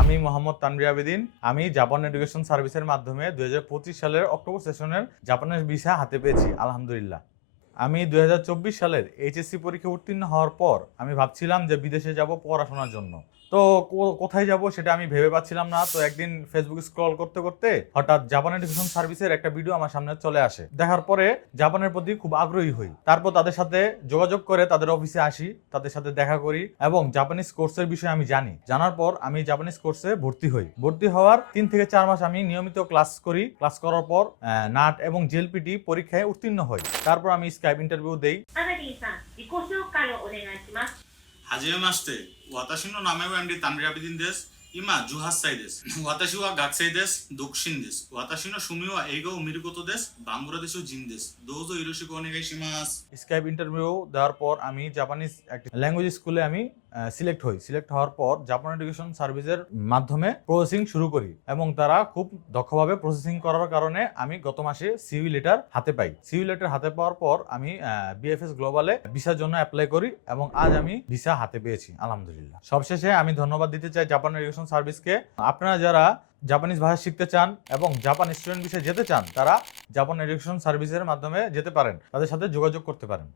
আমি মোহাম্মদ তানভীর আবেদিন। আমি Japan education সার্ভিসের মাধ্যমে 2025 সালের অক্টোবর সেশনের জাপানের ভিসা হাতে পেয়েছি আলহামদুলিল্লাহ। আমি 2024 সালের এইচএসসি পরীক্ষা উত্তীর্ণ হওয়ার পর আমি ভাবছিলাম যে বিদেশে যাব পড়াশোনার জন্য। তো কোথায় যাব সেটা আমি ভেবে পাচ্ছিলাম না। তো একদিন ফেসবুক স্ক্রল করতে করতে হঠাৎ জাপান এডুকেশন সার্ভিসের একটা ভিডিও আমার সামনে চলে আসে। দেখার পরে জাপানের প্রতি খুব আগ্রহী হই। তারপর তাদের সাথে যোগাযোগ করে তাদের অফিসে আসি, তাদের সাথে দেখা করি এবং জাপানিজ কোর্সের বিষয়ে আমি জানি। জানার পর আমি জাপানিজ কোর্সে ভর্তি হই। ভর্তি হওয়ার 3 থেকে 4 মাস আমি নিয়মিত ক্লাস করি। ক্লাস করার পর নাট এবং জেএলপিটি পরীক্ষায় উত্তীর্ণ হই। তারপর আমি স্কাইপ ইন্টারভিউ দেই। アナディさん、自己紹介をお願いします。はじめまして。私の名前は MD タンビラビディンです。今18歳です。私は学生です。独身です。私の趣味は映画を見ることです。バングラデシュ人です。どうぞよろしくお願いします。স্কাইপ ইন্টারভিউ দেওয়ার পর আমি জাপানিজ একটা ল্যাঙ্গুয়েজ স্কুলে আমি সিলেক্ট হই। সিলেক্ট হওয়ার পর জাপান এডুকেশন সার্ভিসের মাধ্যমে প্রসেসিং শুরু করি এবং তারা খুব দক্ষভাবে প্রসেসিং করার কারণে আমি গত মাসে সিইউ লেটার হাতে পাই। সিইউ লেটার হাতে পাওয়ার পর আমি বিএফএস গ্লোবালে ভিসার জন্য অ্যাপ্লাই করি এবং আজ আমি ভিসা হাতে পেয়েছি আলহামদুলিল্লাহ। সবশেষে আমি ধন্যবাদ দিতে চাই জাপান এডুকেশন সার্ভিসকে। আপনারা যারা জাপানিজ ভাষা শিখতে চান এবং জাপান স্টুডেন্ট ভিসায় যেতে চান, তারা জাপান এডুকেশন সার্ভিসের মাধ্যমে যেতে পারেন, তাদের সাথে যোগাযোগ করতে পারেন।